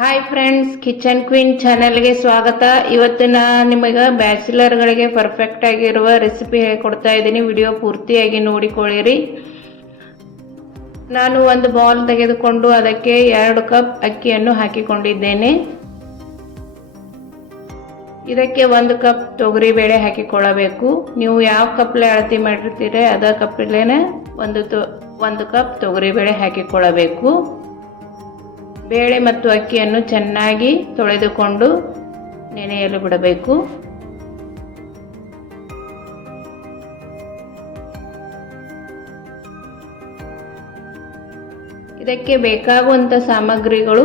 Hi friends kitchen queen ಚಾನೆಲ್ಗೆ ಸ್ವಾಗತ. ಇವತ್ತು ನಾ ನಿಮಗೆ ಬ್ಯಾಚುಲರ್ಗಳಿಗೆ ಪರ್ಫೆಕ್ಟ್ ಆಗಿರುವ ರೆಸಿಪಿ ಹೇಳ್ಕೊಡ್ತಾ ಇದ್ದೀನಿ. ವಿಡಿಯೋ ಪೂರ್ತಿಯಾಗಿ ನೋಡಿಕೊಳ್ಳಿರಿ. ನಾನು ಒಂದು ಬೌಲ್ ತೆಗೆದುಕೊಂಡು ಅದಕ್ಕೆ ಎರಡು ಕಪ್ ಅಕ್ಕಿಯನ್ನು ಹಾಕಿಕೊಂಡಿದ್ದೇನೆ. ಇದಕ್ಕೆ ಒಂದು ಕಪ್ ತೊಗರಿ ಬೇಳೆ ಹಾಕಿಕೊಳ್ಳಬೇಕು. ನೀವು ಯಾವ ಕಪ್ಲೆ ಅಳತಿ ಮಾಡಿರ್ತೀರಿ ಅದ ಕಪ್ಪಲ್ಲೇ ಒಂದು ತೊ, ಒಂದು ಕಪ್ ತೊಗರಿ ಬೇಳೆ ಹಾಕಿಕೊಳ್ಳಬೇಕು. ಬೇಳೆ ಮತ್ತು ಅಕ್ಕಿಯನ್ನು ಚೆನ್ನಾಗಿ ತೊಳೆದುಕೊಂಡು ನೆನೆಯಲು ಬಿಡಬೇಕು. ಇದಕ್ಕೆ ಬೇಕಾಗುವಂಥ ಸಾಮಗ್ರಿಗಳು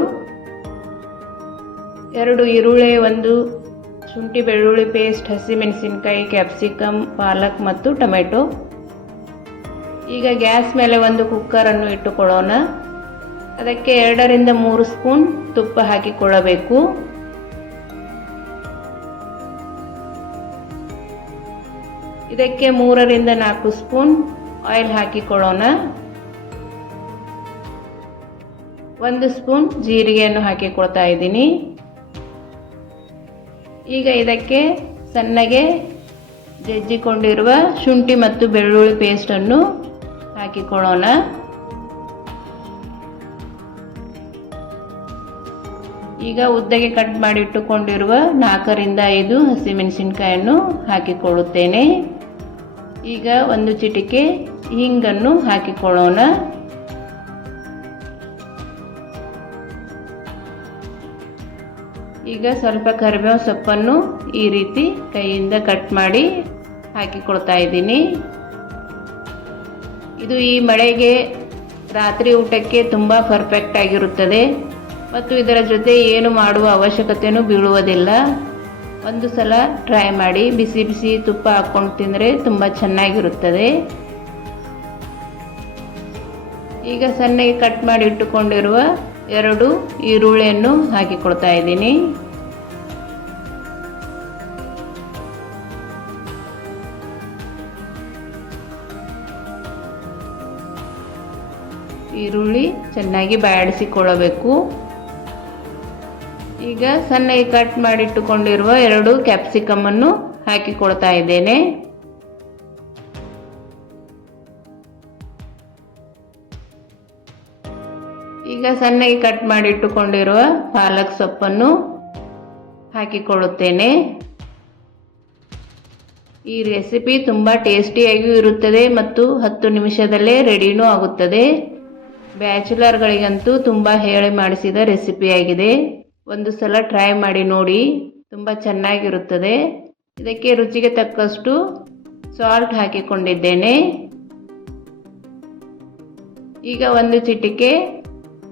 ಎರಡು ಈರುಳ್ಳಿ, ಒಂದು ಶುಂಠಿ ಬೆಳ್ಳುಳ್ಳಿ ಪೇಸ್ಟ್, ಹಸಿಮೆಣಸಿನ್ಕಾಯಿ ಕ್ಯಾಪ್ಸಿಕಮ್ ಪಾಲಕ್ ಮತ್ತು ಟೊಮೆಟೊ. ಈಗ ಗ್ಯಾಸ್ ಮೇಲೆ ಒಂದು ಕುಕ್ಕರನ್ನು ಇಟ್ಟುಕೊಳ್ಳೋಣ. ಅದಕ್ಕೆ ಎರಡರಿಂದ ಮೂರು ಸ್ಪೂನ್ ತುಪ್ಪ ಹಾಕಿಕೊಳ್ಳಬೇಕು. ಇದಕ್ಕೆ ಮೂರರಿಂದ ನಾಲ್ಕು ಸ್ಪೂನ್ ಆಯಿಲ್ ಹಾಕಿಕೊಳ್ಳೋಣ. ಒಂದು ಸ್ಪೂನ್ ಜೀರಿಗೆಯನ್ನು ಹಾಕಿಕೊಳ್ತಾ ಇದ್ದೀನಿ. ಈಗ ಇದಕ್ಕೆ ಸಣ್ಣಗೆ ಜಜ್ಜಿಕೊಂಡಿರುವ ಶುಂಠಿ ಮತ್ತು ಬೆಳ್ಳುಳ್ಳಿ ಪೇಸ್ಟನ್ನು ಹಾಕಿಕೊಳ್ಳೋಣ. ಈಗ ಉದ್ದಗೆ ಕಟ್ ಮಾಡಿ ಇಟ್ಟುಕೊಂಡಿರುವ ನಾಲ್ಕರಿಂದ ಐದು ಹಸಿಮೆಣಸಿನಕಾಯನ್ನು ಹಾಕಿಕೊಳ್ಳುತ್ತೇನೆ. ಈಗ ಒಂದು ಚಿಟಿಕೆ ಹಿಂಗನ್ನು ಹಾಕಿಕೊಳ್ಳೋಣ. ಈಗ ಸ್ವಲ್ಪ ಕರಿಬೇವು ಸೊಪ್ಪನ್ನು ಈ ರೀತಿ ಕೈಯಿಂದ ಕಟ್ ಮಾಡಿ ಹಾಕಿಕೊಳ್ತಾ ಇದ್ದೀನಿ. ಇದು ಈ ಮಳೆಗೆ ರಾತ್ರಿ ಊಟಕ್ಕೆ ತುಂಬ ಪರ್ಫೆಕ್ಟ್ ಆಗಿರುತ್ತದೆ. ಮತ್ತು ಇದರ ಜೊತೆ ಏನು ಮಾಡುವ ಅವಶ್ಯಕತೆಯೂ ಬೀಳುವುದಿಲ್ಲ. ಒಂದು ಸಲ ಟ್ರೈ ಮಾಡಿ ಬಿಸಿ ಬಿಸಿ ತುಪ್ಪ ಹಾಕ್ಕೊಂಡು ತಿಂದರೆ ತುಂಬ ಚೆನ್ನಾಗಿರುತ್ತದೆ. ಈಗ ಸಣ್ಣಗೆ ಕಟ್ ಮಾಡಿ ಇಟ್ಟುಕೊಂಡಿರುವ ಎರಡು ಈರುಳ್ಳಿಯನ್ನು ಹಾಕಿಕೊಳ್ತಾ ಇದ್ದೀನಿ. ಈರುಳ್ಳಿ ಚೆನ್ನಾಗಿ ಬಾಡಿಸಿಕೊಳ್ಳಬೇಕು. ಈಗ ಸಣ್ಣಗೆ ಕಟ್ ಮಾಡಿಟ್ಟುಕೊಂಡಿರುವ ಎರಡು ಕ್ಯಾಪ್ಸಿಕಮ್ ಅನ್ನು ಹಾಕಿಕೊಳ್ತಾ ಇದ್ದೇನೆ. ಈಗ ಸಣ್ಣಗೆ ಕಟ್ ಮಾಡಿಟ್ಟುಕೊಂಡಿರುವ ಪಾಲಕ್ ಸೊಪ್ಪನ್ನು ಹಾಕಿಕೊಳ್ಳುತ್ತೇನೆ. ಈ ರೆಸಿಪಿ ತುಂಬ ಟೇಸ್ಟಿಯಾಗಿಯೂ ಇರುತ್ತದೆ ಮತ್ತು ಹತ್ತು ನಿಮಿಷದಲ್ಲೇ ರೆಡಿನೂ ಆಗುತ್ತದೆ. ಬ್ಯಾಚುಲರ್ಗಳಿಗಂತೂ ತುಂಬ ಹೇಳಿ ಮಾಡಿಸಿದ ರೆಸಿಪಿಯಾಗಿದೆ. ಒಂದು ಸಲ ಟ್ರೈ ಮಾಡಿ ನೋಡಿ. ತುಂಬ ಚೆನ್ನಾಗಿರುತ್ತದೆ. ಇದಕ್ಕೆ ರುಚಿಗೆ ತಕ್ಕಷ್ಟು ಸಾಲ್ಟ್ ಹಾಕಿಕೊಂಡಿದ್ದೇನೆ. ಈಗ ಒಂದು ಚಿಟಿಕೆ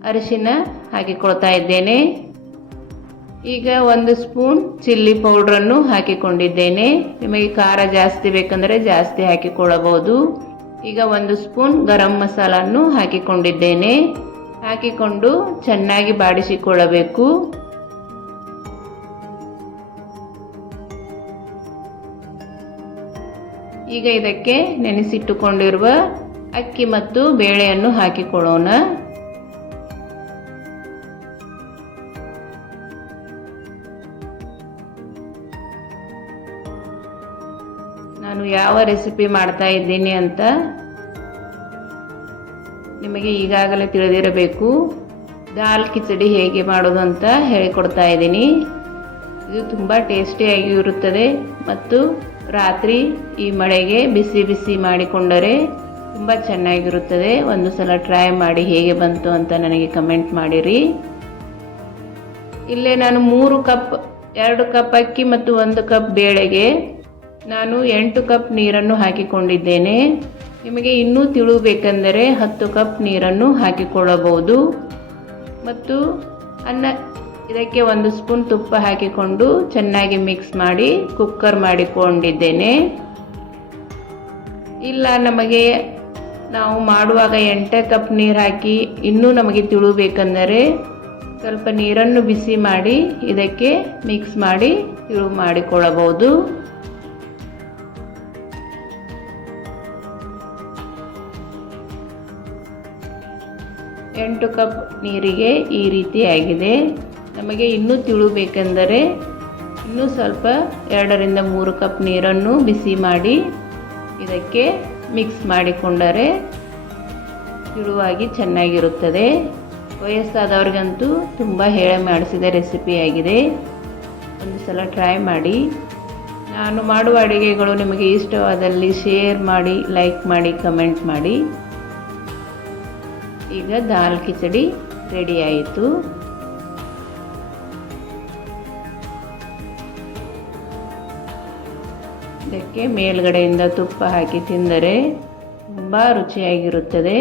ಅರಿಶಿನ ಹಾಕಿಕೊಳ್ತಾ ಇದ್ದೇನೆ. ಈಗ ಒಂದು ಸ್ಪೂನ್ ಚಿಲ್ಲಿ ಪೌಡ್ರನ್ನು ಹಾಕಿಕೊಂಡಿದ್ದೇನೆ. ನಿಮಗೆ ಖಾರ ಜಾಸ್ತಿ ಬೇಕಂದರೆ ಜಾಸ್ತಿ ಹಾಕಿಕೊಳ್ಳಬಹುದು. ಈಗ ಒಂದು ಸ್ಪೂನ್ ಗರಂ ಮಸಾಲನ್ನು ಹಾಕಿಕೊಂಡಿದ್ದೇನೆ. ಹಾಕಿಕೊಂಡು ಚೆನ್ನಾಗಿ ಬಾಡಿಸಿಕೊಳ್ಳಬೇಕು. ಈಗ ಇದಕ್ಕೆ ನೆನೆಸಿಟ್ಟುಕೊಂಡಿರುವ ಅಕ್ಕಿ ಮತ್ತು ಬೇಳೆಯನ್ನು ಹಾಕಿಕೊಳ್ಳೋಣ. ನಾನು ಯಾವ ರೆಸಿಪಿ ಮಾಡ್ತಾ ಇದ್ದೀನಿ ಅಂತ ನಿಮಗೆ ಈಗಾಗಲೇ ತಿಳಿದಿರಬೇಕು. ದಾಲ್ ಕಿಚಡಿ ಹೇಗೆ ಮಾಡೋದು ಅಂತ ಹೇಳಿಕೊಡ್ತಾ ಇದ್ದೀನಿ. ಇದು ತುಂಬ ಟೇಸ್ಟಿಯಾಗಿ ಇರುತ್ತದೆ ಮತ್ತು ರಾತ್ರಿ ಈ ಮಳೆಗೆ ಬಿಸಿ ಬಿಸಿ ಮಾಡಿಕೊಂಡರೆ ತುಂಬ ಚೆನ್ನಾಗಿರುತ್ತದೆ. ಒಂದು ಸಲ ಟ್ರೈ ಮಾಡಿ ಹೇಗೆ ಬಂತು ಅಂತ ನನಗೆ ಕಮೆಂಟ್ ಮಾಡಿರಿ. ಇಲ್ಲೇ ನಾನು ಮೂರು ಕಪ್, ಎರಡು ಕಪ್ ಅಕ್ಕಿ ಮತ್ತು ಒಂದು ಕಪ್ ಬೇಳೆಗೆ ನಾನು ಎಂಟು ಕಪ್ ನೀರನ್ನು ಹಾಕಿಕೊಂಡಿದ್ದೇನೆ. ನಿಮಗೆ ಇನ್ನೂ ತಿಳಿಬೇಕೆಂದರೆ ಹತ್ತು ಕಪ್ ನೀರನ್ನು ಹಾಕಿಕೊಳ್ಳಬಹುದು. ಮತ್ತು ಅನ್ನ ಇದಕ್ಕೆ ಒಂದು ಸ್ಪೂನ್ ತುಪ್ಪ ಹಾಕಿಕೊಂಡು ಚೆನ್ನಾಗಿ ಮಿಕ್ಸ್ ಮಾಡಿ ಕುಕ್ಕರ್ ಮಾಡಿಕೊಂಡಿದ್ದೇನೆ. ಇಲ್ಲ, ನಮಗೆ ನಾವು ಮಾಡುವಾಗ ಎಂಟೇ ಕಪ್ ನೀರು ಹಾಕಿ ಇನ್ನೂ ನಮಗೆ ತಿಳುಬೇಕೆಂದರೆ ಸ್ವಲ್ಪ ನೀರನ್ನು ಬಿಸಿ ಮಾಡಿ ಇದಕ್ಕೆ ಮಿಕ್ಸ್ ಮಾಡಿ ತಿಳು ಮಾಡಿಕೊಳ್ಳಬಹುದು. ಎಂಟು ಕಪ್ ನೀರಿಗೆ ಈ ರೀತಿ ಆಗಿದೆ ನಮಗೆ ಇನ್ನೂ ತಿಳುಬೇಕೆಂದರೆ ಇನ್ನೂ ಸ್ವಲ್ಪ ಎರಡರಿಂದ ಮೂರು ಕಪ್ ನೀರನ್ನು ಬಿಸಿ ಮಾಡಿ ಇದಕ್ಕೆ ಮಿಕ್ಸ್ ಮಾಡಿಕೊಂಡರೆ ತಿಳುವಾಗಿ ಚೆನ್ನಾಗಿರುತ್ತದೆ. ವಯಸ್ಸಾದವ್ರಿಗಂತೂ ತುಂಬ ಹೇಳ ಮಾಡಿಸಿದ ರೆಸಿಪಿಯಾಗಿದೆ ಒಂದು ಸಲ ಟ್ರೈ ಮಾಡಿ. ನಾನು ಮಾಡುವ ಅಡುಗೆಗಳು ನಿಮಗೆ ಇಷ್ಟವಾದಲ್ಲಿ ಶೇರ್ ಮಾಡಿ ಲೈಕ್ ಮಾಡಿ ಕಮೆಂಟ್ ಮಾಡಿ. ಈಗ ದಾಲ್ ಕಿಚಡಿ ರೆಡಿ ಇದಕ್ಕೆ ಮೇಲ್ಗಡೆಯಿಂದ ತುಪ್ಪ ಹಾಕಿ ತಿಂದರೆ ತುಂಬ ರುಚಿಯಾಗಿರುತ್ತದೆ.